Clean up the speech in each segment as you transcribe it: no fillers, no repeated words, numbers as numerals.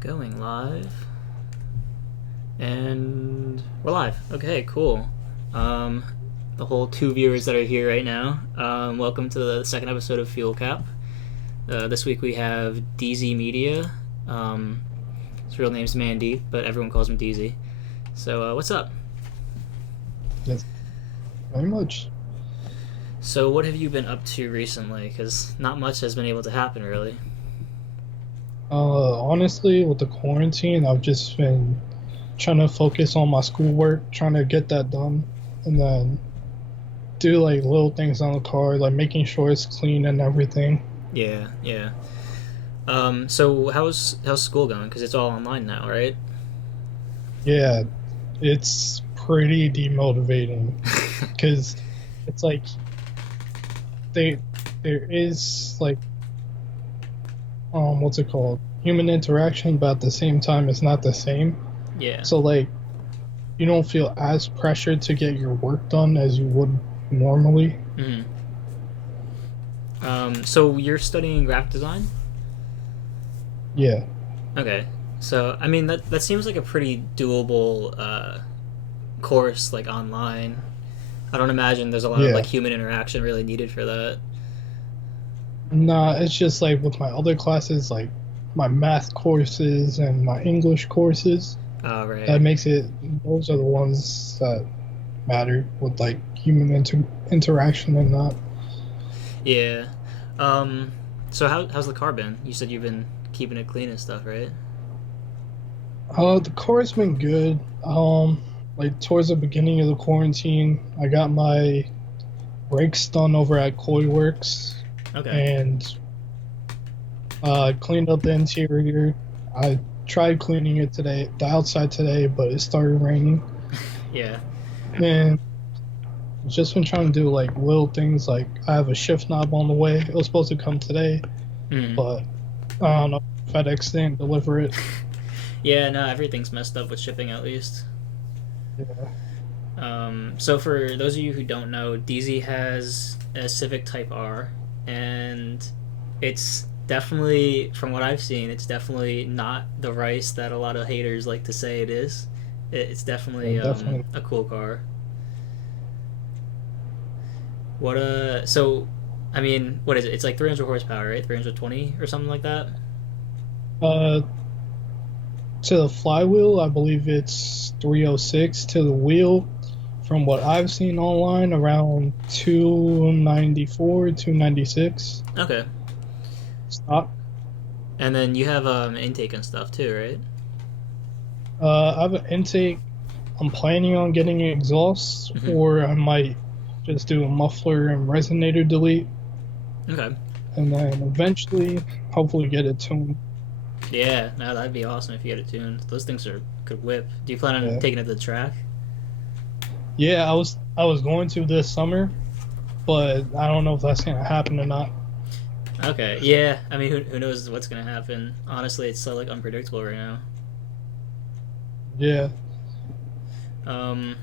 Going live. And we're live. Okay, cool. Um, the whole two viewers that are here right now, welcome to the second episode of Fuel Cap. This week we have Deezy Media. His real name's Mandeep, but everyone calls him Deezy. So, what's up? Yes, very much. So, what have you been up to recently? Because not much has been able to happen, really. Honestly, with the quarantine, I've just been trying to focus on my schoolwork, trying to get that done, and then do like little things on the car, like making sure it's clean and everything. Yeah, yeah. So how's school going? Because it's all online now, right? Yeah, it's pretty demotivating because it's like they there is like what's it called? Human interaction, but at the same time, it's not the same. Yeah. So like you don't feel as pressured to get your work done as you would normally. Hmm. So you're studying graphic design? Yeah. Okay. So I mean that seems like a pretty doable course, like online. I don't imagine there's a lot of like Yeah. human interaction really needed for that. Nah, it's just like with my other classes, like my math courses and my English courses, Oh that right. makes it, those are the ones that matter with like human interaction and not. Yeah. Um. So how's the car been? You said you've been keeping it clean and stuff, right? The course been good. Like towards the beginning of the quarantine, I got my brakes done over at Koi Works Okay. and cleaned up the interior. I tried cleaning it today, the outside today, but it started raining. Yeah. And just been trying to do like little things. Like I have a shift knob on the way. It was supposed to come today, Hmm. but I don't know. FedEx didn't deliver it. Yeah. No, everything's messed up with shipping at least. Yeah. So for those of you who don't know, DZ has a Civic Type-R, and it's definitely, from what I've seen, it's definitely not the rice that a lot of haters like to say it is. It's Yeah, definitely definitely. a cool car. What so, I mean, what is it? It's like 300 horsepower, right? 320 or something like that. Uh, to the flywheel, I believe it's 306. To the wheel, from what I've seen online, around 294, 296. Okay. Stock. And then you have intake and stuff too, right? I have an intake. I'm planning on getting an exhaust, Mm-hmm. or I might just do a muffler and resonator delete, Okay. and then eventually, hopefully, get it tuned. Yeah, no, that'd be awesome if you had it tuned. Those things are could whip. Do you plan on Yeah. taking it to the track? Yeah, I was going to this summer, but I don't know if that's gonna happen or not. Okay, yeah. I mean, who knows what's gonna happen? Honestly, it's so like unpredictable right now. Yeah. Um,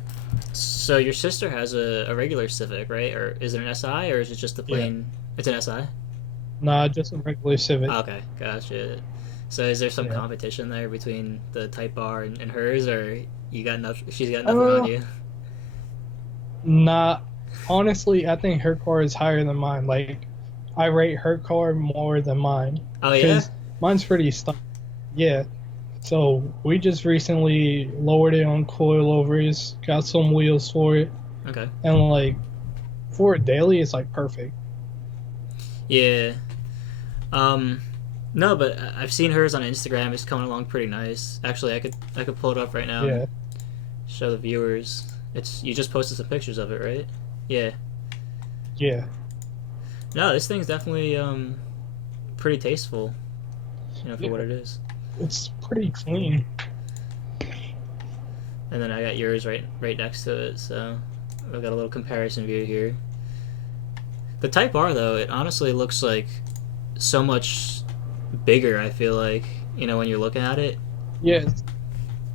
so your sister has a regular Civic, right? Or is it an SI, or is it just the Yeah. plain? It's an SI. Nah, just a regular Civic. Okay, gotcha. So is there some Yeah. competition there between the Type R and hers, or you got nothing? She's got nothing on Uh, you. Nah. Honestly, I think her car is higher than mine. Like, I rate her car more than mine Oh yeah. because mine's pretty stuck. Yeah. So we just recently lowered it on coilovers, got some wheels for it, Okay. and like for a daily, it's like perfect. Yeah. Um, no, but I've seen hers on Instagram. It's coming along pretty nice. Actually, I could pull it up right now and Yeah. show the viewers. It's you just posted some pictures of it, right? Yeah. Yeah. No, this thing's definitely pretty tasteful. You know, for what Yeah. it is. It's pretty clean. And then I got yours right next to it, so I've got a little comparison view here. The Type R though, it honestly looks like so much bigger. I feel like when you're looking at it. Yeah.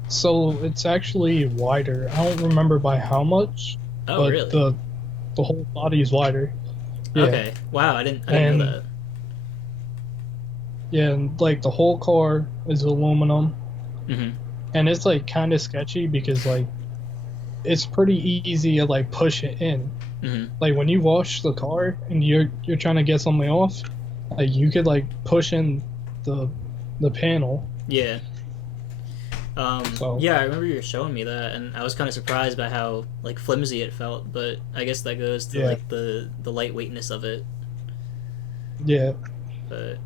So it's actually wider. I don't remember by how much, Oh, but really? the whole body is wider. Yeah. Okay. Wow, I didn't know And that. Yeah, and like the whole car is aluminum, Mm-hmm. and it's like kind of sketchy because like it's pretty easy to like push it in. Mm-hmm. Like when you wash the car and you're trying to get something off, like you could like push in the the panel. Yeah. So Yeah, I remember you were showing me that, and I was kind of surprised by how like flimsy it felt. But I guess that goes to yeah, like the lightweightness of it. yeah. But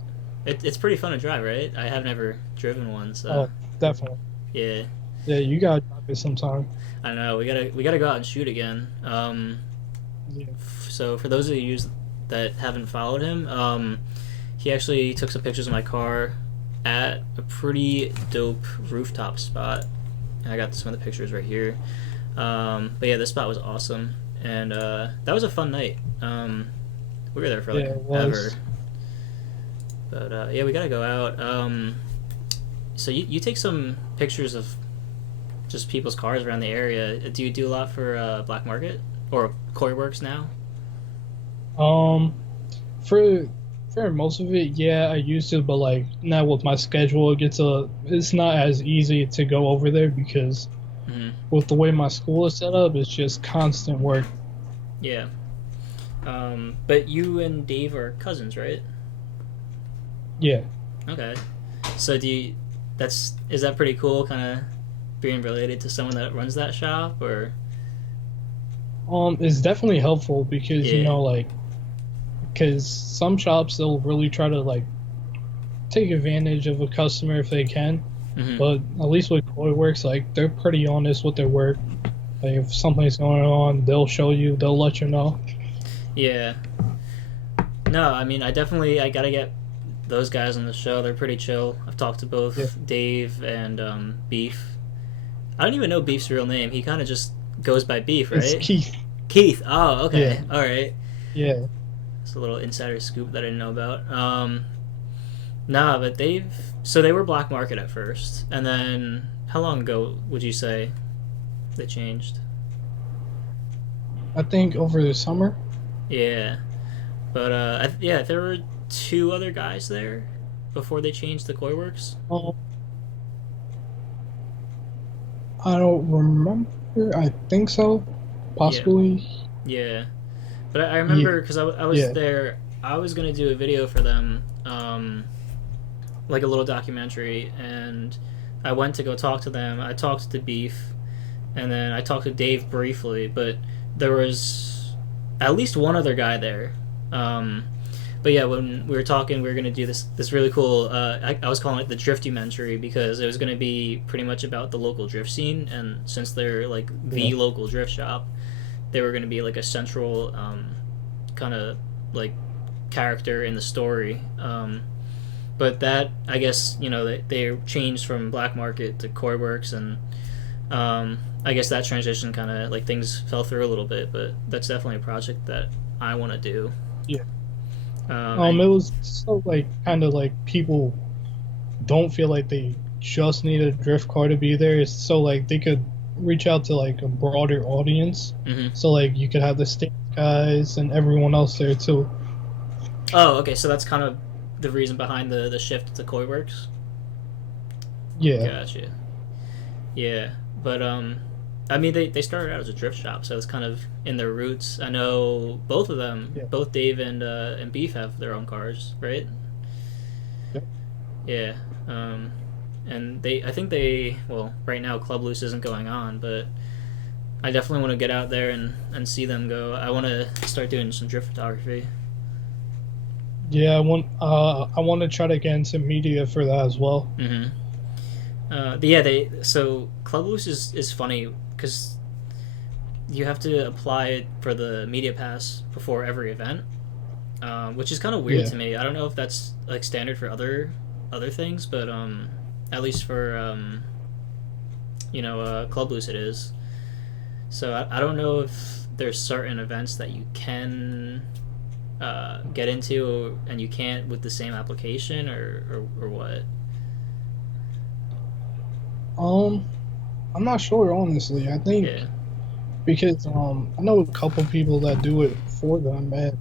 it's pretty fun to drive, right? I have never driven one, so Oh, definitely. yeah. Yeah, you gotta try it sometime. I don't know. We gotta go out and shoot again. Yeah, So for those of you that haven't followed him, he actually took some pictures of my car at a pretty dope rooftop spot. And I got some of the pictures right here. But yeah, this spot was awesome, and that was a fun night. We were there for like yeah, it ever. was. But yeah, we gotta go out. So you take some pictures of just people's cars around the area. Do you do a lot for Black Market or Koi Works now? Um, for for most of it, yeah, I used to, but like now with my schedule, it's not as easy to go over there because Mm-hmm. with the way my school is set up, it's just constant work. Yeah. But you and Dave are cousins, right? Yeah. Okay. So do you? Is that pretty cool? Kind of being related to someone that runs that shop, or It's definitely helpful because yeah. like because some shops they'll really try to like take advantage of a customer if they can, Mm-hmm. but at least with Koi Works, like they're pretty honest with their work. Like if something's going on, they'll show you, they'll let you know. Yeah. No, I mean, I gotta get those guys on the show. They're pretty chill. I've talked to Yeah, both Dave and Beef. I don't even know Beef's real name. He kind of just goes by Beef, it's right? Keith. Keith. Oh, Yeah, okay. All right. yeah. It's a little insider scoop that I didn't know about. Nah, but they were Black Market at first, and then how long ago would you say they changed? I think over the summer. Yeah, but yeah, there were two other guys there before they changed the Koi Works. Um, I don't remember. I think so, Yeah, possibly. yeah. But I Yeah, remember because I was yeah, there. I was gonna do a video for them, like a little documentary, and I went to go talk to them. I talked to Beef, and then I talked to Dave briefly, but there was at least one other guy there. Um, but yeah, when we were talking, we were gonna do this really cool. I was calling it the Driftumentary because it was gonna be pretty much about the local drift scene, and since they're like yeah. the local drift shop, they were gonna be like a central kind of like character in the story. But that I guess they changed from Black Market to Koi Works, and I guess that transition kind of like things fell through a little bit. But that's definitely a project that I want to do. Yeah. And It was so like kind of like people don't feel like they just need a drift car to be there. It's so like they could reach out to like a broader audience. hmm So like you could have the state guys and everyone else there too. oh, okay, so that's kind of the reason behind the shift to Koi Works. Yeah, Gotcha. Yeah, but I mean they started out as a drift shop, so it's kind of in their roots. I know both of them, yeah, both Dave and Beef have their own cars, right? yeah. Yeah. And I think well, right now Club Loose isn't going on, but I definitely want to get out there and see them go. I want to start doing some drift photography. Yeah, I want to try to get into media for that as well. Mm-hmm. But yeah, so Club Loose is funny because you have to apply for the media pass before every event, which is kind of weird Yeah. to me. I don't know if that's like standard for other things, but at least for Club Loose it is. So I don't know if there's certain events that you can get into and you can't with the same application or what. Um, I'm not sure honestly. I think Yeah. because I know a couple people that do it for them and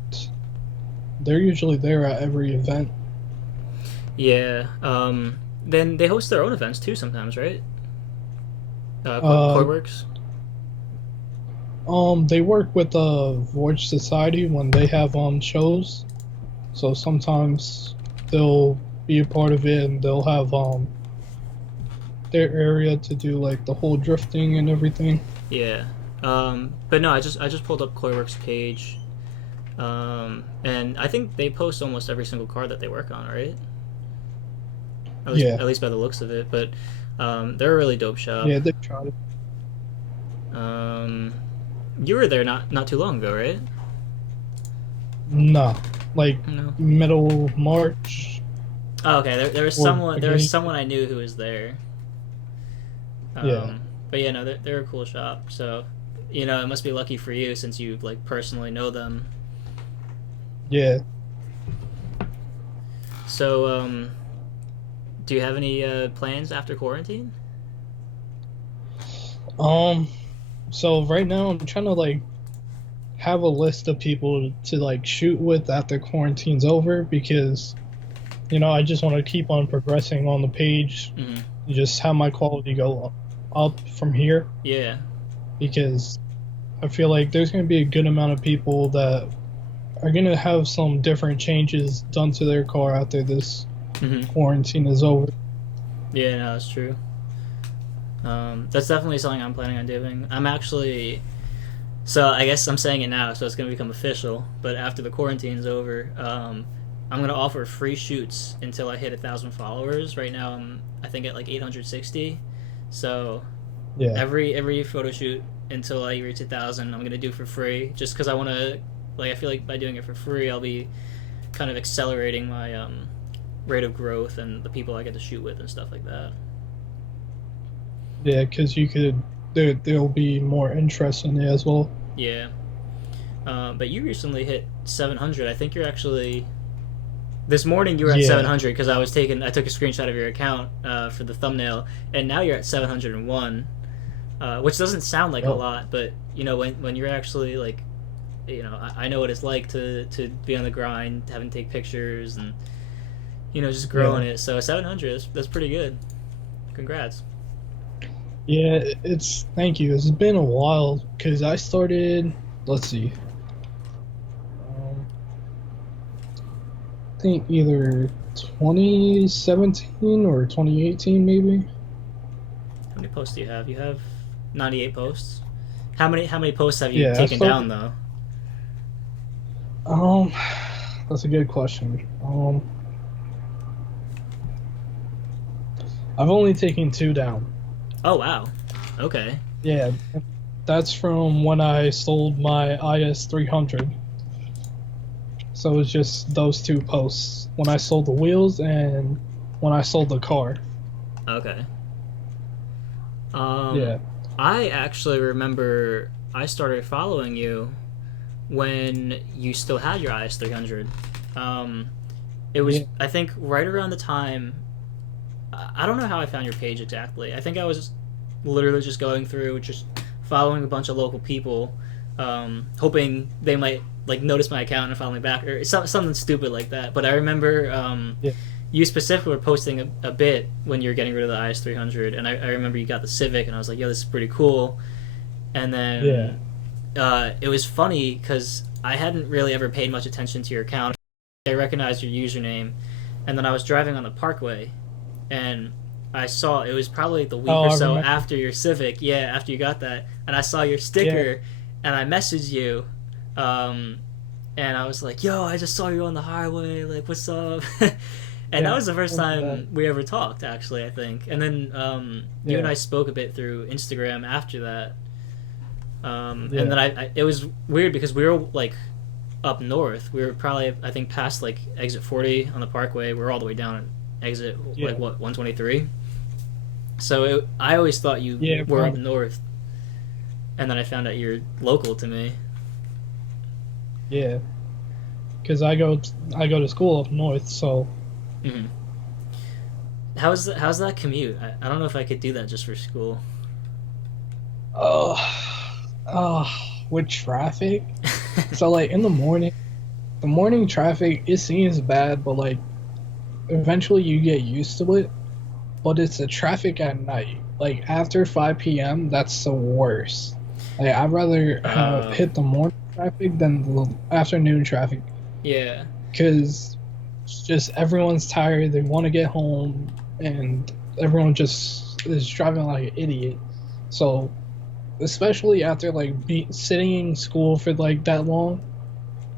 they're usually there at every event. Yeah. Then they host their own events too sometimes, right? Uh, Coreworks. they work with the Voyage Society when they have shows. So sometimes they'll be a part of it and they'll have their area to do like the whole drifting and everything. Yeah. But no, I just pulled up Coreworks page. And I think they post almost every single car that they work on, right? Yeah, At least by the looks of it. But they're a really dope shop. yeah, they try to. Um, you were there not too long ago, right? Nah, like No. middle March Oh, okay. There was or someone beginning. I knew who was there. Yeah, But yeah, no, they're a cool shop. So, it must be lucky for you since you like personally know them. yeah. So, do you have any plans after quarantine? Um, so right now I'm trying to like have a list of people to like shoot with after quarantine's over because I just want to keep on progressing on the page, Mm-hmm. just have my quality go up from here Yeah. because I feel like there's going to be a good amount of people that are going to have some different changes done to their car after this Mm-hmm. quarantine is over. Yeah, no, that's true. That's definitely something I'm planning on doing. I'm actually So I guess I'm saying it now, so it's gonna become official. But after the quarantine's over, I'm gonna offer free shoots until I hit 1,000 followers. Right now, I think at like 860. So Yeah. every photo shoot until I reach 1,000, I'm gonna do for free. Just because I want to, like, I feel like by doing it for free, I'll be kind of accelerating my rate of growth and the people I get to shoot with and stuff like that. Yeah, because there'll be more interest in it as well. Yeah. But you recently hit 700. I think you're actually this morning you were at Yeah. 700 because I took a screenshot of your account for the thumbnail, and now you're at 701, which doesn't sound like a Yep. lot, but when you're actually like, I know what it's like to be on the grind, having to take pictures and just growing Yeah. it. So 700 that's pretty good. Congrats. Yeah, it's thank you. It's been a while because I started. Let's see. I think either 2017 or 2018, maybe. How many posts do you have? You have 98 posts. How many posts have you Yeah, I taken started. down though? Um, that's a good question. I've only taken two down. Oh wow. Okay. Yeah, that's from when I sold my IS 300. So it's just those two posts when I sold the wheels and when I sold the car. Okay. Um, Yeah, I actually remember I started following you when you still had your IS 300. Um, it was, yeah, I think, right around the time. I don't know how I found your page exactly. I think I was literally just going through, just following a bunch of local people, hoping they might like notice my account and follow me back, or something stupid like that. But I remember yeah, you specifically were posting a bit when you were getting rid of the IS 300, and I remember you got the Civic, and I was like, "Yo, this is pretty cool." And yeah, then it was funny because I hadn't really ever paid much attention to your account. I recognized your username, and then I was driving on the Parkway, and I saw it was probably the week Oh, or I so remember. after your Civic, yeah, after you got that, and I saw your Yeah, sticker, and I messaged you, um, and I was like, "Yo, I just saw you on the highway. Like, what's up?" And that yeah, was the I first remember that. time we ever talked, actually. I think, and then you and Yeah, I spoke a bit through Instagram after that. And yeah, then it was weird because we were like up north. We were probably I think past like exit 40 on the Parkway. We were all the way down at exit like yeah, what 123. So I always thought you yeah, were up probably. north, and then I found out you're local to me. Yeah, because I go to school up north, so Hmm. How's that commute? I don't know if I could do that just for school. uh, uh, with traffic. So like in the morning traffic it seems bad, but like eventually you get used to it, but it's the traffic at night. Like after 5 p.m., that's the worst. Like I'd rather have Uh, hit the morning traffic than the afternoon traffic yeah, because just everyone's tired. They want to get home, and everyone just is driving like an idiot. So especially after like sitting in school for like that long,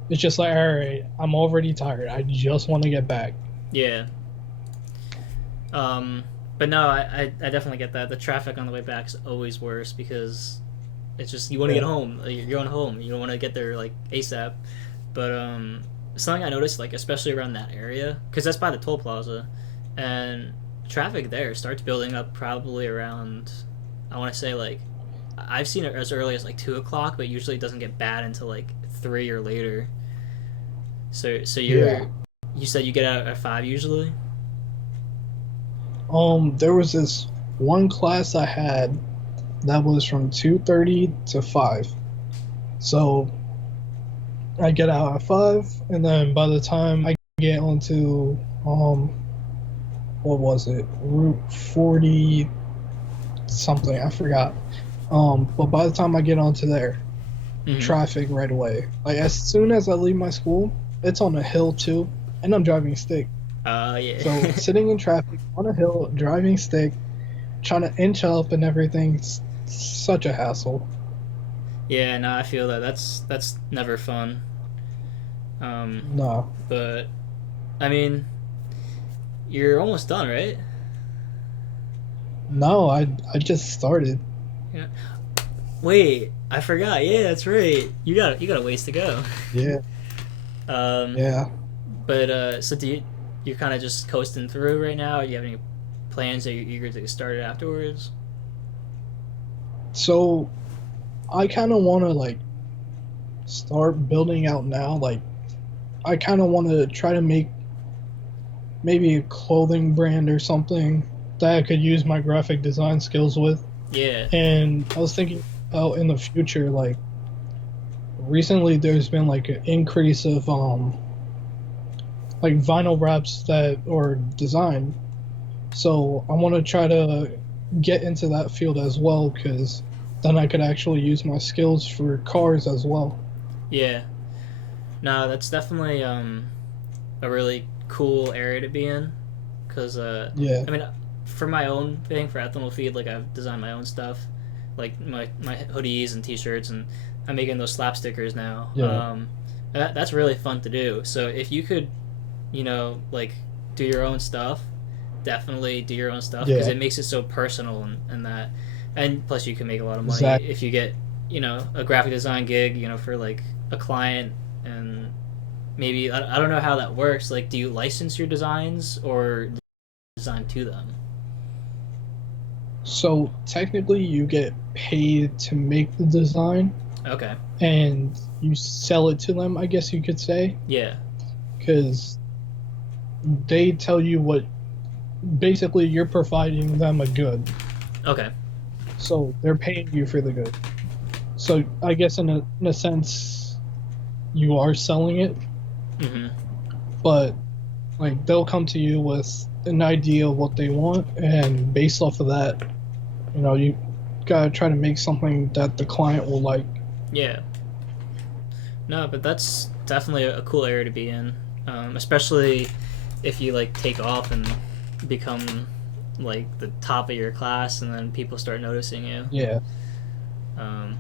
it's just like, all right, I'm already tired. I just want to get back. yeah. Um, but no, I definitely get that. The traffic on the way back is always worse because it's just you want to get Yeah. home. Like, you're going home. You don't want to get there like ASAP. But something I noticed, like especially around that area, because that's by the toll plaza, and traffic there starts building up probably around. I want to say like I've seen it as early as like 2 o'clock, but usually it doesn't get bad until like 3 or later. So Yeah. you said you get out at 5 usually. There was this one class I had that was from 2:30 to 5. So I get out at 5, and then by the time I get onto what was it, Route 40 something, I forgot. But by the time I get onto there, Mm-hmm. traffic right away. Like as soon as I leave my school, it's on a hill too, and I'm driving stick. Yeah. So sitting in traffic on a hill, driving stick, trying to inch up and everything's such a hassle. Yeah, no, I feel that. That's never fun. Um, No, but I mean, you're almost done, right? no, I just started. Yeah. Wait, I forgot. Yeah, that's right. You got a ways to go. Yeah, um, yeah. but so you're kind of just coasting through right now? Or do you have any plans? Are you eager to get started afterwards? So I kind of want to like start building out now. Like I kind of want to try to make maybe a clothing brand or something that I could use my graphic design skills with. Yeah. And I was thinking out in the future, like recently there's been like an increase of like vinyl wraps that are designed. So I want to try to get into that field as well because then I could actually use my skills for cars as well. Yeah. No, that's definitely a really cool area to be in, because Yeah, I mean, for my own thing for Ethanol Feed, like I've designed my own stuff, like my hoodies and T-shirts, and I'm making those slap stickers now. yeah, That's really fun to do. So if you could, like do your own stuff, definitely do your own stuff because yeah, it makes it so personal and that, and plus you can make a lot of money exactly. if you get a graphic design gig, for like a client. And maybe I don't know how that works. Like, do you license your designs or design to them? So technically, you get paid to make the design Okay. and you sell it to them, I guess you could say, Yeah. because they tell you what basically you're providing them a good. Okay. So they're paying you for the good. So I guess in a sense, you are selling it, Mm-hmm. but like they'll come to you with an idea of what they want, and based off of that, you gotta try to make something that the client will like. Yeah. No, but that's definitely a cool area to be in, especially if you like take off and become like the top of your class, and then people start noticing you. Yeah, Um,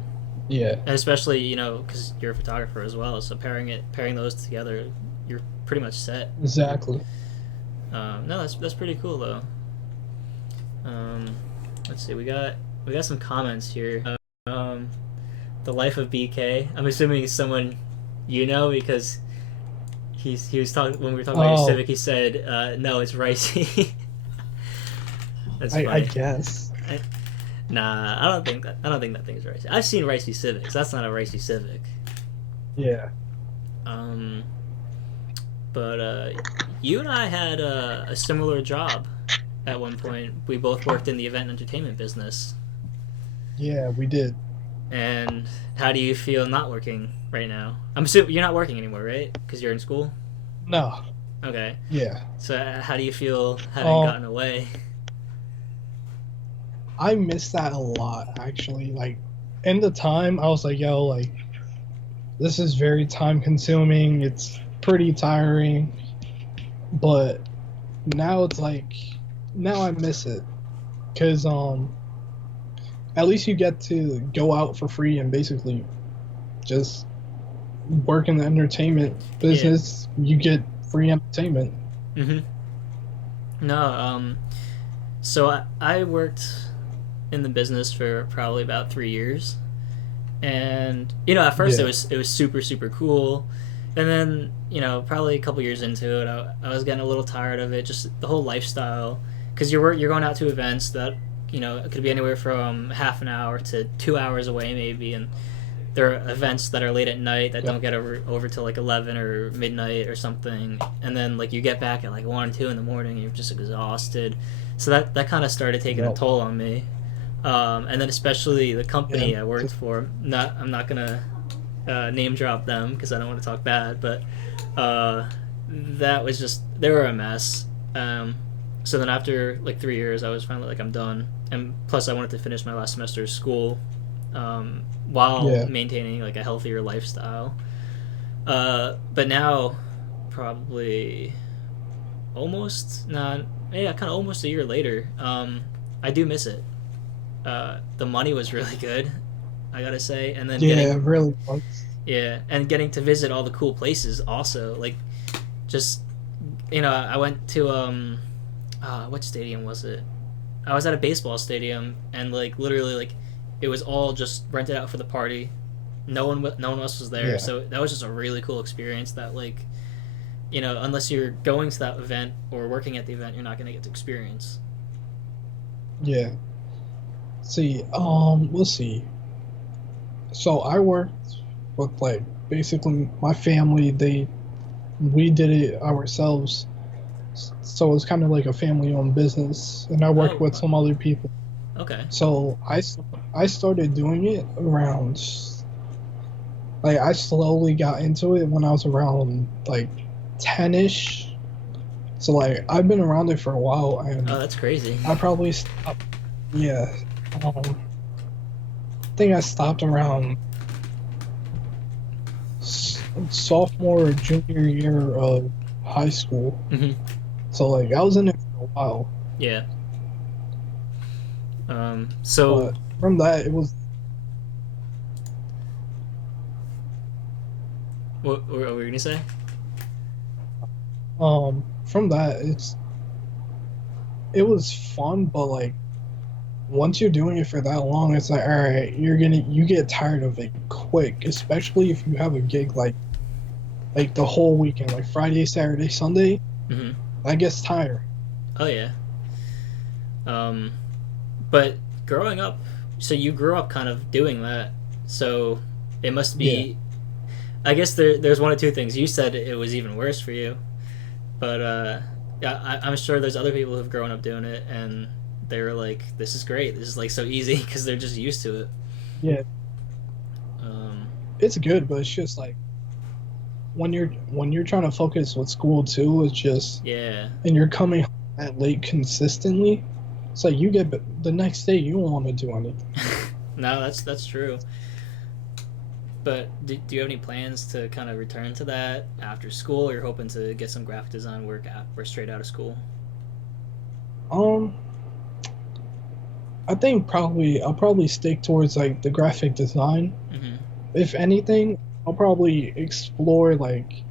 yeah, and especially because you're a photographer as well, so pairing those together, you're pretty much set. exactly. No, that's pretty cool though. Um, let's see, we got some comments here. Um, the life of BK. I'm assuming it's someone because he was talking when we were talking about your Oh, Civic. He said, "No, it's Ricey." That's I funny. guess. I, nah, I don't think that thing's Ricey. I've seen Ricey Civics. That's not a Ricey Civic. Yeah, Um, but you and I had a similar job at one point. We both worked in the event entertainment business. yeah, we did. And how do you feel not working right now? I'm assuming you're not working anymore, right? Because you're in school. No, Okay. Yeah. So how do you feel having Um, gotten away? I miss that a lot actually. Like in the time, I was like, yo, like this is very time consuming. It's pretty tiring, but now it's like now I miss it because at least you get to go out for free and basically just work in the entertainment Yeah. business. You get free entertainment. Mm-hmm. No. So I worked in the business for probably about 3 years, and at first Yeah, it was super super cool, and then probably a couple years into it, I was getting a little tired of it, just the whole lifestyle, because you're going out to events that it could be anywhere from half an hour to 2 hours away maybe, and there are events that are late at night that yeah, don't get over till like 11 or midnight or something, and then like you get back at like 1 or 2 in the morning and you're just exhausted, so that kind of started taking a yep, toll on me. And then especially the yeah, company I worked for, I'm not gonna name drop them because I don't want to talk bad, but that was just, they were a mess. So then after like 3 years, I was finally like, I'm done, and plus I wanted to finish my last semester of school, while yeah, maintaining like a healthier lifestyle. But now, probably almost not, yeah, kind of almost a year later, I do miss it. The money was really good, I gotta say, and then yeah. It really was. getting to visit all the cool places also. Like, just I went to what stadium was it? I was at a baseball stadium, and like literally like it was all just rented out for the party. No one else was there, Yeah, so that was just a really cool experience that, like, unless you're going to that event or working at the event, you're not gonna get to experience. yeah. See, we'll see. So I worked with like basically my family. We did it ourselves. So it was kind of like a family-owned business, and I worked Oh, with some other people. okay. So I started doing it around like I slowly got into it when I was around like 10ish. So like I've been around it for a while, Oh, and that's crazy. I probably stopped. Yeah, I think I stopped around sophomore or junior year of high school. Hmm. So like I was in it for a while, Yeah. So but from that it was what were you gonna say? from that it was fun, but like once you're doing it for that long, it's like all right, you get tired of it quick, especially if you have a gig like the whole weekend, like Friday, Saturday, Sunday. Hmm. That gets tired. Oh yeah. Um, but growing up, so you grew up kind of doing that. So it must Yeah, be. I guess there's one of two things. You said it was even worse for you, but yeah, I'm sure there's other people who've grown up doing it, and they were like, "This is great. This is like so easy," because they're just used to it. yeah, Um, it's good, but it's just like when you're trying to focus with school too, it's just yeah. and you're coming home that late consistently. It's like you get the next day you don't want to do anything. No, that's true. But do you have any plans to kind of return to that after school? Or you're hoping to get some graphic design work or straight out of school? Um, I think I'll probably stick towards like the graphic design. Mm-hmm. If anything, I'll probably explore like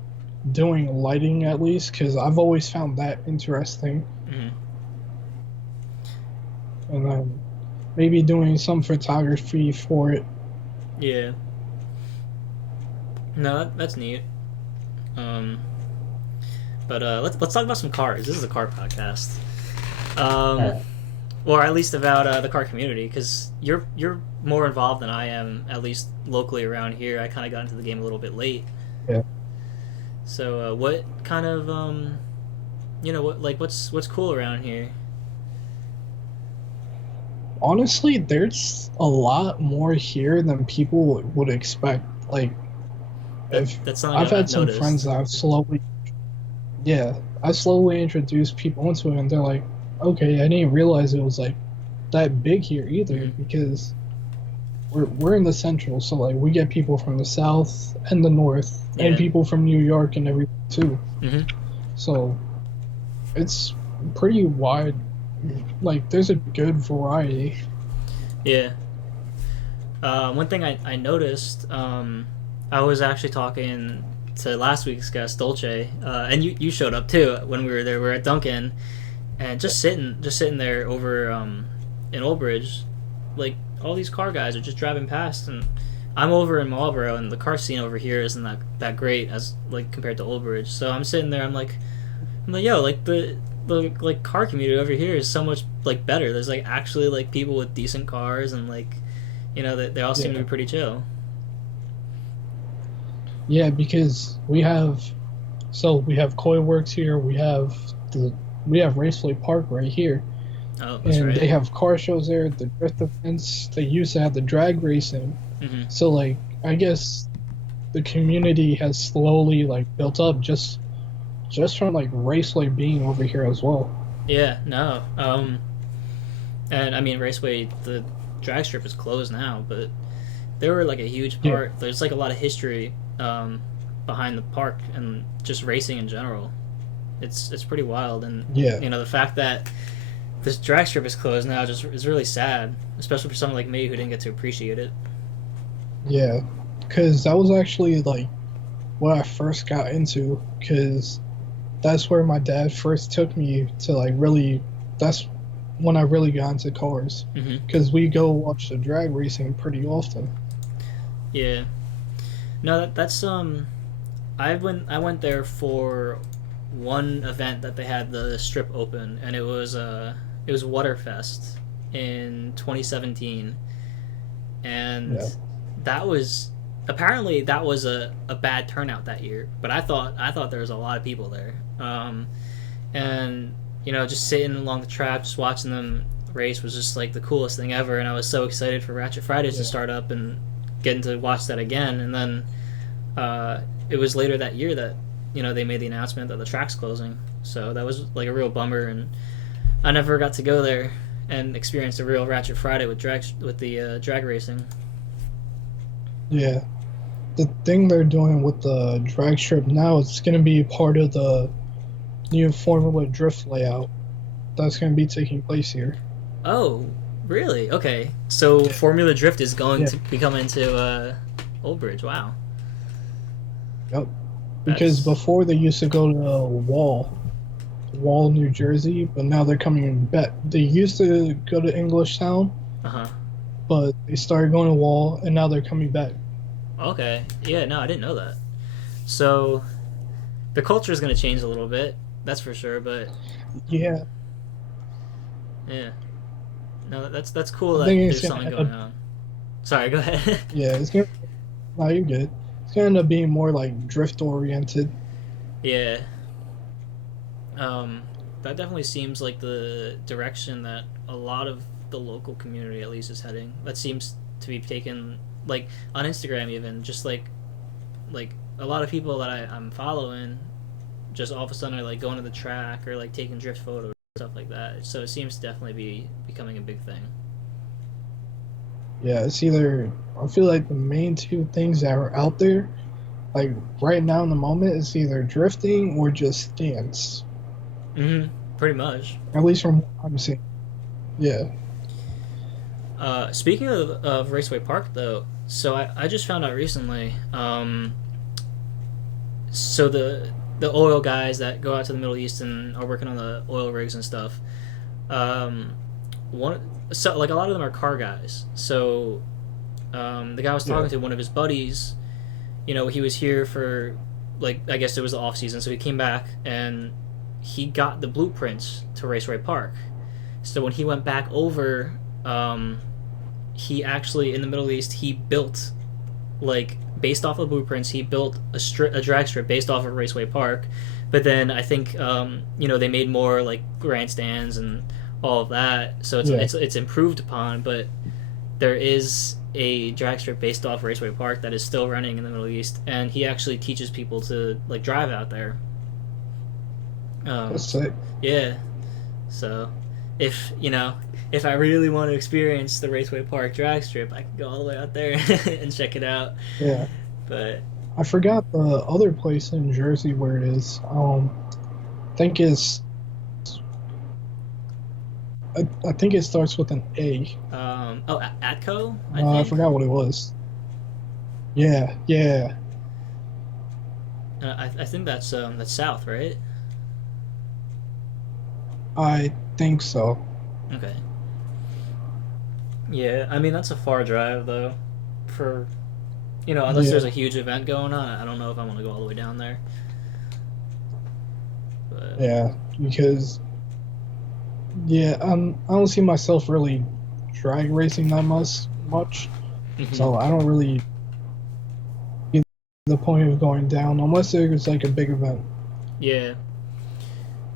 doing lighting at least because I've always found that interesting, Mm-hmm. and then maybe doing some photography for it. Yeah. No, that's neat. Um, but let's talk about some cars. This is a car podcast. Um, Alright. or at least about the car community, because you're more involved than I am, at least locally around here. I kind of got into the game a little bit late. Yeah. So what kind of what's cool around here? Honestly, there's a lot more here than people would expect. Like, if That's something I've had I've some friends noticed. that have slowly, yeah, I slowly introduced people into it, and they're like, okay, I didn't realize it was like that big here either, Mm-hmm. because we're in the central, so like we get people from the south and the north, and Yeah. people from New York and everything too. Mm-hmm. So it's pretty wide. Like there's a good variety. Yeah. One thing I noticed, I was actually talking to last week's guest, Dolce, and you showed up too when we were there. We were at Duncan, and just sitting there over in Old Bridge, like all these car guys are just driving past, and I'm over in Marlboro, and the car scene over here isn't that great as like compared to Old Bridge. So I'm sitting there, I'm like, yo, like the like car community over here is so much like better. There's like actually like people with decent cars, and like they all seem to Yeah, be pretty chill. yeah, because we have Koi Works here. The we have Raceway Park right here, Oh, that's and they right. have car shows there. The drift events. They used to have the drag racing. Mm-hmm. So like I guess the community has slowly like built up just from like Raceway being over here as well. Yeah, no. And I mean, Raceway, the drag strip is closed now, but they were like a huge Yeah, part. There's like a lot of history behind the park and just racing in general. It's pretty wild, and yeah, the fact that this drag strip is closed now just is really sad, especially for someone like me who didn't get to appreciate it. yeah. Because that was actually like what I first got into. Because that's where my dad first took me to like really. That's when I really got into cars. Mm-hmm. Because we go watch the drag racing pretty often. Yeah. No, that's I went there for one event that they had the strip open, and it was Waterfest in 2017, and Yeah, that was a bad turnout that year. But I thought there was a lot of people there, and just sitting along the track, just watching them race was just like the coolest thing ever, and I was so excited for Ratchet Fridays to yeah, start up and getting to watch that again, and then uh, it was later that year that they made the announcement that the track's closing. So that was like a real bummer, and I never got to go there and experience a real Ratchet Friday with the drag racing. yeah. The thing they're doing with the drag strip now is going to be part of the new Formula Drift layout that's going to be taking place here. Oh, really? Okay. So Yeah, Formula Drift is going yeah, to be coming to Old Bridge. Wow, yep. Because that's before they used to go to Wall, New Jersey, but now they're coming back. They used to go to Englishtown, uh-huh. but they started going to Wall, and now they're coming back. Okay. Yeah, no, I didn't know that. So the culture is going to change a little bit, that's for sure. But Yeah, yeah, no, that's cool I that think it's there's gonna something end going up. on. Sorry, go ahead. Yeah, it's gonna. No, you're good. It's gonna end up being more like drift oriented. Yeah. Um, that definitely seems like the direction that a lot of the local community, at least, is heading. That seems to be taken, like on Instagram, even just like a lot of people that I'm following, just all of a sudden are like going to the track or like taking drift photos, stuff like that. So it seems to definitely be becoming a big thing. Yeah, it's either. I feel like the main two things that are out there, like right now in the moment, is either drifting or just dance. Mm-hmm. Pretty much. At least from what I'm seeing. Yeah, Speaking of Raceway Park, though, so I just found out recently. So the oil guys that go out to the Middle East and are working on the oil rigs and stuff. Um, one so like a lot of them are car guys. So the guy I was yeah, talking to, one of his buddies, he was here for like I guess it was the off season, so he came back and he got the blueprints to Raceway Park. So when he went back over, he actually in the Middle East he built like based off of blueprints he built a drag strip based off of Raceway Park, but then I think they made more like grandstands and all of that, so it's yeah, it's it's improved upon, but there is a drag strip based off Raceway Park that is still running in the Middle East, and he actually teaches people to like drive out there. Um, That's sick. yeah. So, if if I really want to experience the Raceway Park drag strip, I could go all the way out there and check it out. Yeah. But I forgot the other place in Jersey where it is. I think it's I think it starts with an A. Atco, I I think. forgot what it was. Yeah, yeah, I think that's south, right? I think so. Okay. Yeah, I mean that's a far drive though. For unless there's Yeah, a huge event going on, I don't know if I want to go all the way down there. But yeah, because yeah, I don't see myself really drag racing that much. hmm So I don't really see the point of going down unless there's like a big event. yeah,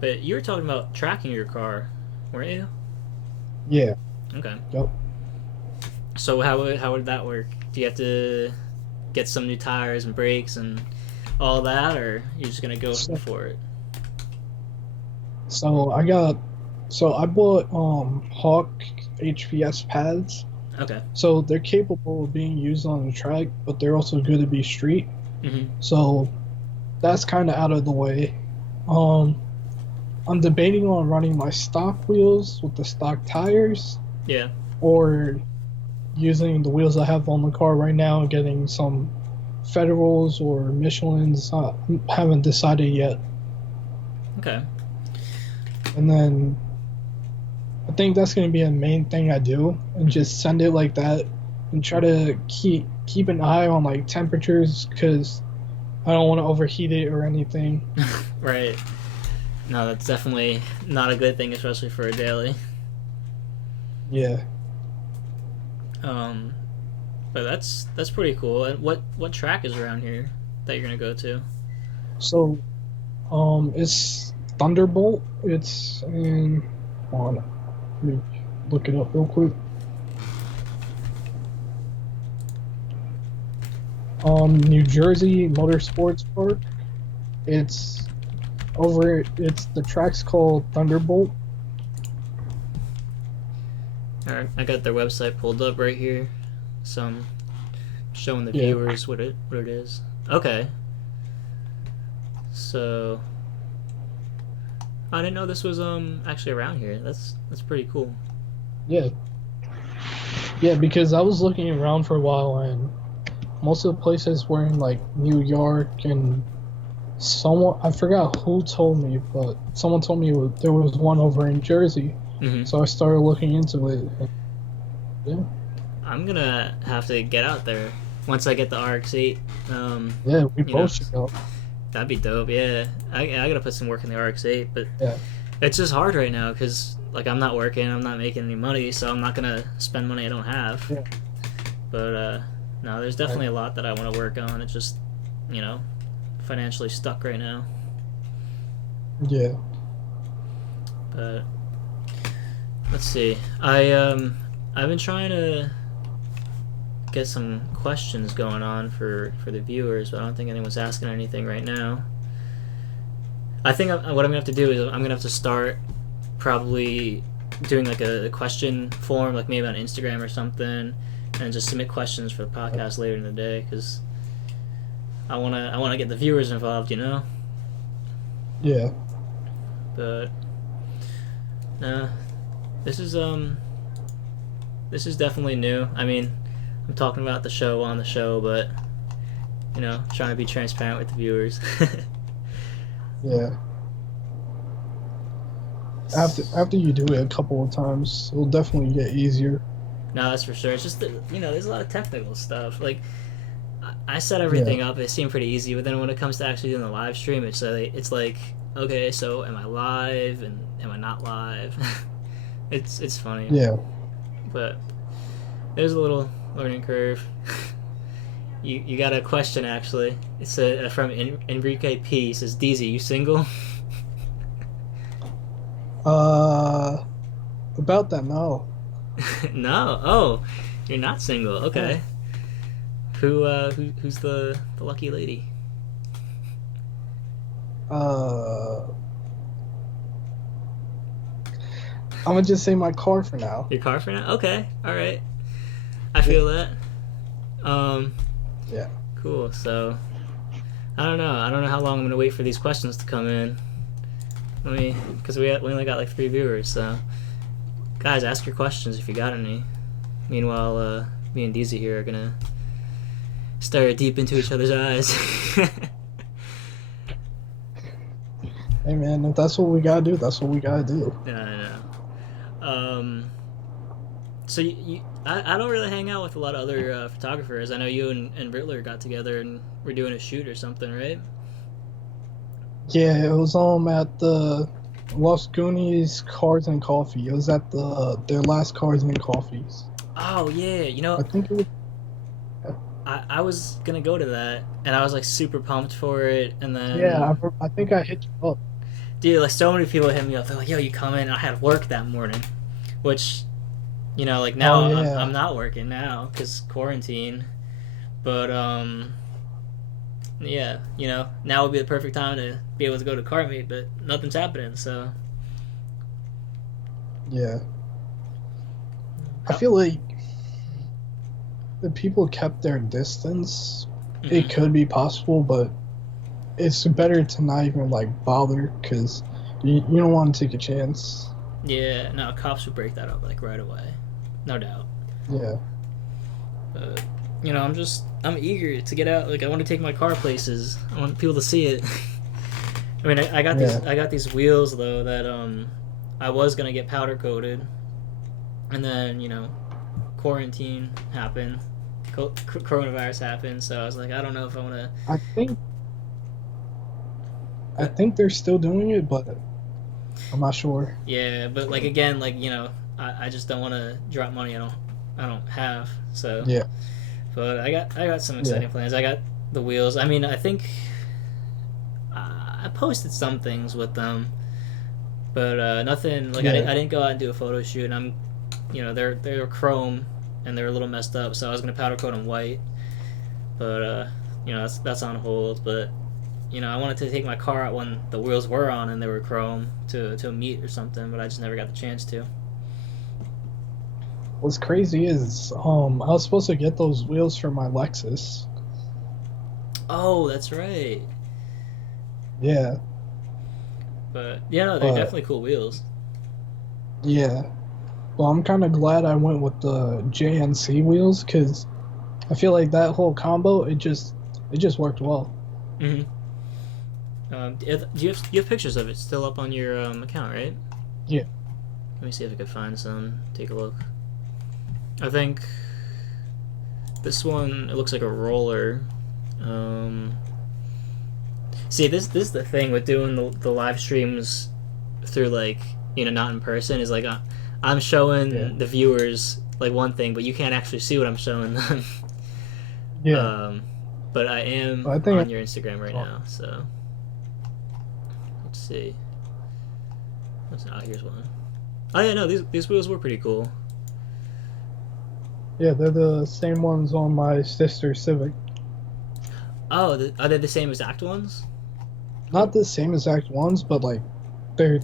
but you were talking about tracking your car, weren't you? Yeah, Okay. yep. So how would that work? Do you have to get some new tires and brakes and all that, or you're just gonna go So, for it? so I got so I bought Hawk HPS pads. Okay. So they're capable of being used on the track, but they're also good to be street. hmm So that's kind of out of the way. Um, I'm debating on running my stock wheels with the stock tires Yeah. or using the wheels I have on the car right now and getting some Federals or Michelins. Haven't decided yet. Okay. And then I think that's going to be a main thing I do and hmm just send it like that and try to keep an eye on like temperatures because I don't want to overheat it or anything. Right. No, that's definitely not a good thing, especially for a daily. Yeah. Um, but that's pretty cool. And what track is around here that you're gonna go to? So it's Thunderbolt. It's in. Hold on. Let me look it up real quick. New Jersey Motorsports Park. It's over. It's the track's called Thunderbolt. All right, I got their website pulled up right here, so I'm showing the Yeah. viewers what it is. Okay, so I didn't know this was actually around here. That's pretty cool. Yeah. Yeah. Because I was looking around for a while and most of the places were in like New York and someone I forgot who told me, but someone told me there was one over in Jersey. hmm So I started looking into it. And, yeah. I'm gonna have to get out there once I get the RX-8. Yeah, we You know, both should go. that'd be dope. Yeah, I gotta put some work in the RX-8, but Yeah, it's just hard right now because like I'm not working, I'm not making any money, so I'm not gonna spend money I don't have. yeah, But no, there's right. definitely a lot that I want to work on. It's just you know financially stuck right now. Yeah. But let's see. I've been trying to get some questions going on for the viewers, but I don't think anyone's asking anything right now. I think what I'm gonna have to do is I'm gonna have to start probably doing like a question form, like maybe on Instagram or something, and just submit questions for the podcast later in the day because I wanna get the viewers involved, you know. Yeah. But nah, this is this is definitely new. I mean, I'm talking about the show on the show, but trying to be transparent with the viewers. Yeah. After you do it a couple of times, it'll definitely get easier. No, that's for sure. It's just that, there's a lot of technical stuff. Like I set Yeah. everything up. It seemed pretty easy, but then when it comes to actually doing the live stream, it's like okay, so am I live and am I not live? It's funny, Yeah. but there's a little learning curve. You got a question actually. It's from Enrique P. He says, "Deezy, you single?" Uh, about that now. No. Oh, you're not single. Yeah. Okay. Who's the lucky lady? Uh, I'm gonna just say my car for now. Your car for now? Okay, all right. I Yeah, feel that. Um, yeah. cool. So I don't know. I don't know how long I'm gonna wait for these questions to come in. Because we only got like 3 viewers. So guys, ask your questions if you got any. Meanwhile, me and Deezy here are gonna stare deep into each other's eyes. Hey man, if that's what we gotta do, that's what we gotta do. Yeah, I know. So I don't really hang out with a lot of other photographers. I know you and Rittler got together and were doing a shoot or something, right? Yeah, it was at the Los Goonies Cars and Coffee. It was at their last Cars and Coffees. Oh yeah, I think it was. I was gonna go to that and I was like super pumped for it, and Yeah, then I think I hit you up. dude, like so many people hit me up. They're like, "Yo, you coming?" And I had work that morning, which like Oh now I'm yeah, not working now because quarantine. But yeah, now would be the perfect time to be able to go to car meet, but nothing's happening. So yeah. I how? feel like if people kept their distance, Mm-hmm. it could be possible, but it's better to not even like bother because you don't want to take a chance. Yeah, no, cops would break that up like right away, no doubt. Yeah, But I'm eager to get out. Like I want to take my car places. I want people to see it. I mean, I got yeah. these wheels though that I was gonna get powder coated, and then quarantine happened, coronavirus happened. So I was like, I don't know if I want to. I think I But think they're still doing it, but I'm not sure. yeah, but like again, like I just don't want to drop money I don't have. So, Yeah, but I got some yeah, exciting plans. I got the wheels. I mean, I think I posted some things with them, but nothing like yeah. I didn't go out and do a photo shoot. And they're chrome and they're a little messed up, so I was gonna powder coat them white, but that's on hold. But I wanted to take my car out when the wheels were on and they were chrome to a meet or something, but I just never got the chance to. What's crazy is I was supposed to get those wheels for my Lexus. Oh, that's right. Yeah, But yeah, no, they're but definitely cool wheels. yeah. Well, I'm kind of glad I went with the JNC wheels because I feel like that whole combo it just worked well. Mm-hmm. Do you have pictures of it still up on your account, right? Yeah, Let me see if I could find some. Take a look. I think this one it looks like a roller. Um, See, this is the thing with doing the live streams through like not in person is like I'm yeah, showing the viewers like one thing, but you can't actually see what I'm showing them. yeah. um, but I am I think on your Instagram right now, so let's see. Here's one. Oh yeah, no, these wheels were pretty cool. yeah, they're the same ones on my sister's Civic. Oh, are they the same exact ones? Not the same exact ones, but like they're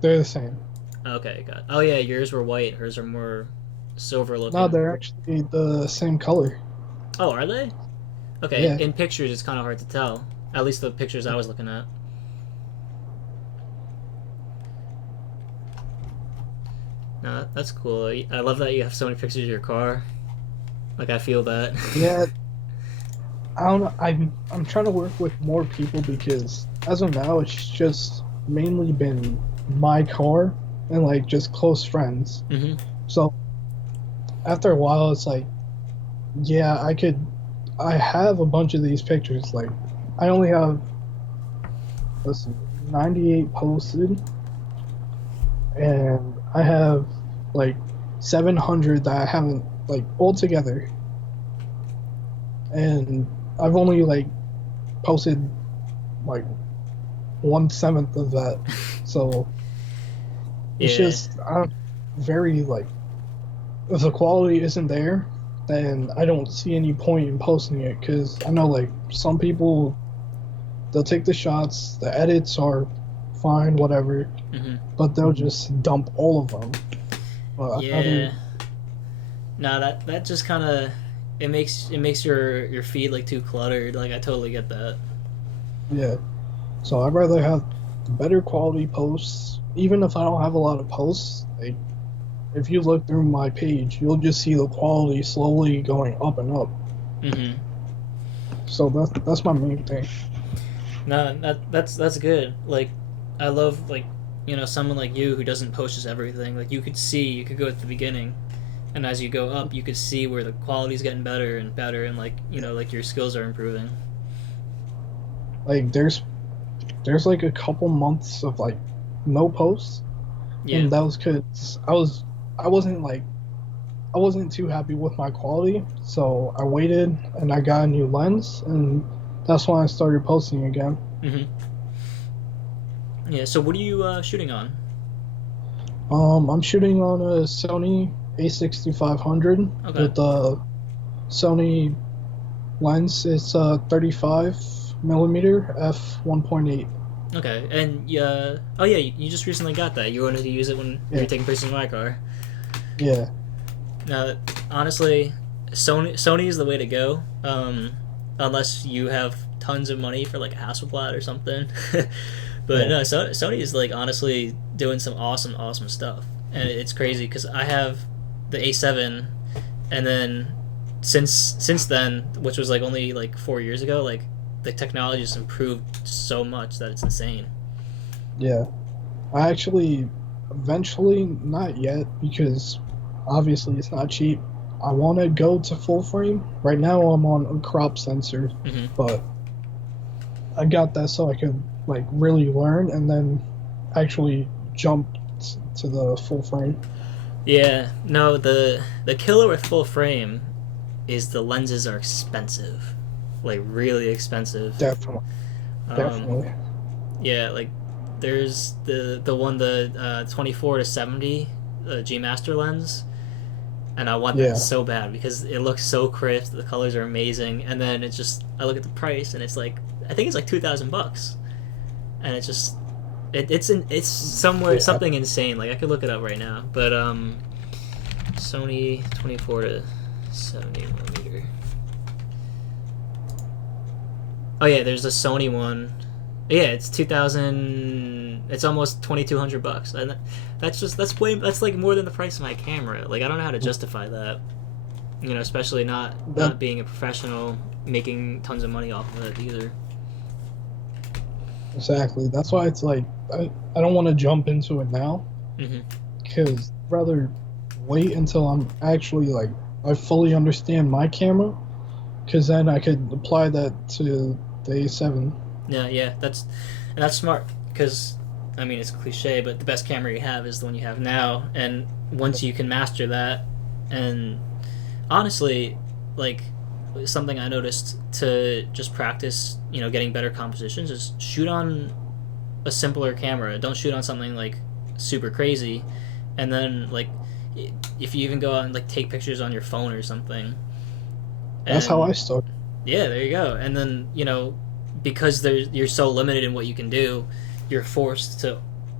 they're the same. Okay, got it. Oh yeah, yours were white. Hers are more silver No, looking. they're actually the same color. Oh, are they? Okay, Yeah. in pictures it's kind of hard to tell. At least the pictures I was looking at. No, that's cool. I love that you have so many pictures of your car. Like I feel that. Yeah, I don't know. I'm trying to work with more people because as of now it's just mainly been my car and like just close friends. hmm So after a while it's like, yeah, I have a bunch of these pictures. Like I only have, let's see, 98 posted and I have like 700 that I haven't like altogether, and I've only like posted like 1/7 of that. So it's Yeah. just very like if the quality isn't there, then I don't see any point in posting it because I know like some people they'll take the shots, the edits are fine, whatever. Hmm. But they'll just dump all of them. But I'd rather, Yeah. No, that just kind of it makes your feed like too cluttered. Like I totally get that. yeah. So I'd rather have better quality posts, even if I don't have a lot of posts. Like, if you look through my page, you'll just see the quality slowly going up and up. Hmm. So that's my main thing. No, that's good. Like, I love like someone like you who doesn't post just everything. Like you could go at the beginning, and as you go up, you could see where the quality's getting better and better, and like like your skills are improving. Like there's like a couple months of like no posts, Yeah. and that was because I wasn't like I wasn't too happy with my quality, so I waited and I got a new lens, and that's when I started posting again. Hmm. Yeah. So what are you shooting on? I'm shooting on a Sony A6500 Okay. with a Sony lens. It's a 35 millimeter f 1.8. Okay. And oh yeah, you just recently got that. You wanted to use it when you Yeah, were taking pictures in my car. yeah, Now, honestly, Sony is the way to go. Unless you have tons of money for like a Hasselblad or something. But yeah. no, Sony is like honestly doing some awesome stuff, and it's crazy because I have the A7, and then since then, which was like only like 4 years ago, like the technology has improved so much that it's insane. Yeah. I actually, eventually, not yet, because obviously it's not cheap. I want to go to full frame. Right now I'm on a crop sensor, Hmm. but I got that so I could like really learn and then actually jump to the full frame. Yeah, no, the killer with full frame is the lenses are expensive, like really expensive. Definitely, Um, definitely. yeah, like there's the 24 to 70 G Master lens, and I want that Yeah, so bad because it looks so crisp. The colors are amazing, and then it's just I look at the price and it's like I think it's like $2,000, and it's just it's somewhere yeah. something insane. Like I could look it up right now, but Sony 24 to 70 millimeter. Oh yeah, there's a Sony one. Yeah, it's 2,000. It's almost $2,200, and that's like more than the price of my camera. Like I don't know how to justify that. Especially That not being a professional, making tons of money off of it either. exactly. That's why it's like I don't want to jump into it now Hmm. because rather wait until I'm actually like I fully understand my camera because then I could apply that to the A7. Yeah, yeah, that's smart because I mean it's cliche, but the best camera you have is the one you have now, and once you can master that, and honestly, like something I noticed to just practice, getting better compositions is shoot on a simpler camera. Don't shoot on something like super crazy, and then like if you even go out and like take pictures on your phone or something, That's how and I started. yeah, there you go. And then because you're so limited in what you can do, you're forced to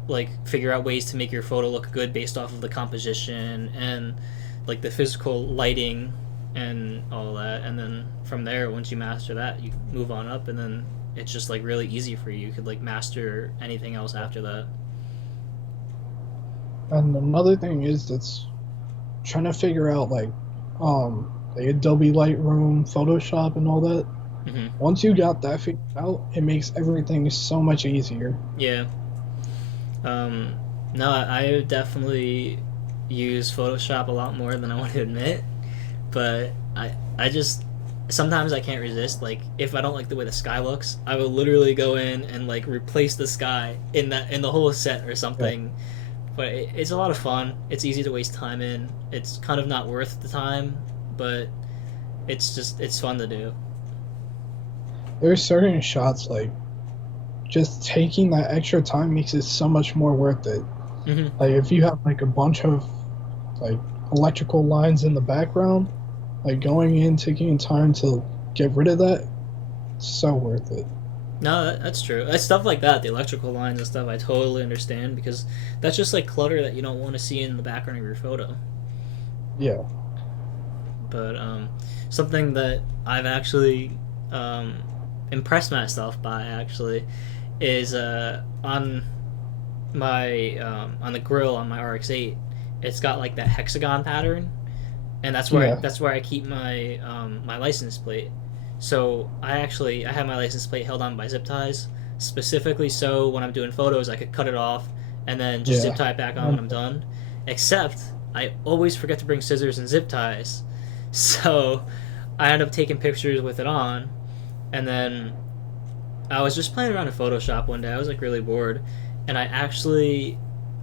like figure out ways to make your photo look good based off of the composition and like the physical lighting and all that. And then from there, once you master that, you move on up, and then it's just like really easy for you. You could like master anything else after that. And another thing is that's trying to figure out like Adobe Lightroom, Photoshop, and all that. Hmm. Once you got that figured out, it makes everything so much easier. Yeah. Um, no, I definitely use Photoshop a lot more than I want to admit, but I just sometimes I can't resist. Like if I don't like the way the sky looks, I will literally go in and like replace the sky in the whole set or Yeah. something. But it's a lot of fun. It's easy to waste time in. It's kind of not worth the time, but it's fun to do. There's certain shots like just taking that extra time makes it so much more worth it. Hmm. Like if you have like a bunch of like electrical lines in the background, like going in, taking time to get rid of that, so worth it. No, that's true. Stuff like that, the electrical lines and stuff, I totally understand because that's just like clutter that you don't want to see in the background of your photo. Yeah, But something that I've actually um, impressed myself by actually is on the grill on my RX-8. It's got like that hexagon pattern, and yeah, that's where I keep my my license plate. So I have my license plate held on by zip ties specifically so when I'm doing photos I could cut it off and then just zip yeah. tie it back on when Um, I'm done. Except I always forget to bring scissors and zip ties, so I end up taking pictures with it on, and then I was just playing around in Photoshop one day. I was like really bored, and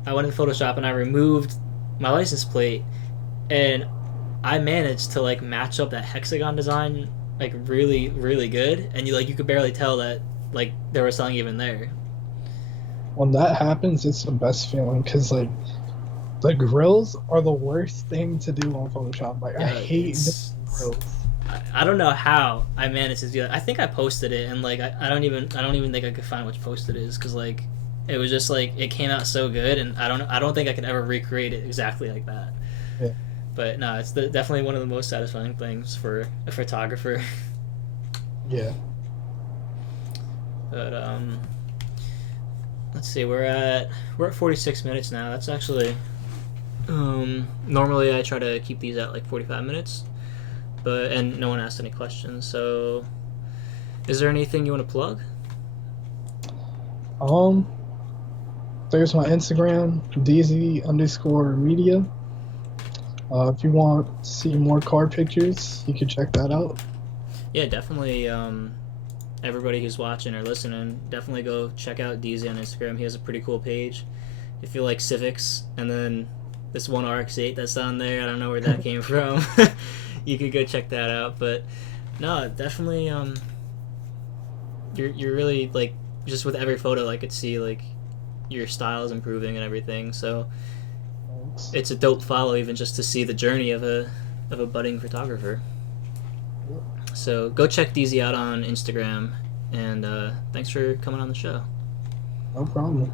I went in Photoshop and I removed my license plate, and I managed to like match up that hexagon design like really good, and you could barely tell that like there was something even there. when that happens, it's the best feeling because like the grills are the worst thing to do on Photoshop. Like I Yeah, hate doing grills. I don't know how I managed to do that. I think I posted it, and like I don't even think I could find which post it is because like it was just like it came out so good, and I don't think I could ever recreate it exactly like that. Yeah, But no, definitely one of the most satisfying things for a photographer. yeah. But let's see, we're at 46 minutes now. That's actually normally I try to keep these at like 45 minutes, but and no one asked any questions. So, is there anything you want to plug? Um, there's my Instagram, Deezy_Media. If you want to see more car pictures, you can check that out. Yeah, definitely. Everybody who's watching or listening, definitely go check out DZ on Instagram. He has a pretty cool page. If you like Civics, and then this one RX-8 that's on there, I don't know where that came from. You could go check that out. But no, definitely. You're really like just with every photo, I could see like your style is improving and everything. So Thanks. it's a dope follow, even just to see the journey of a budding photographer. So go check DZ out on Instagram, and thanks for coming on the show. No problem.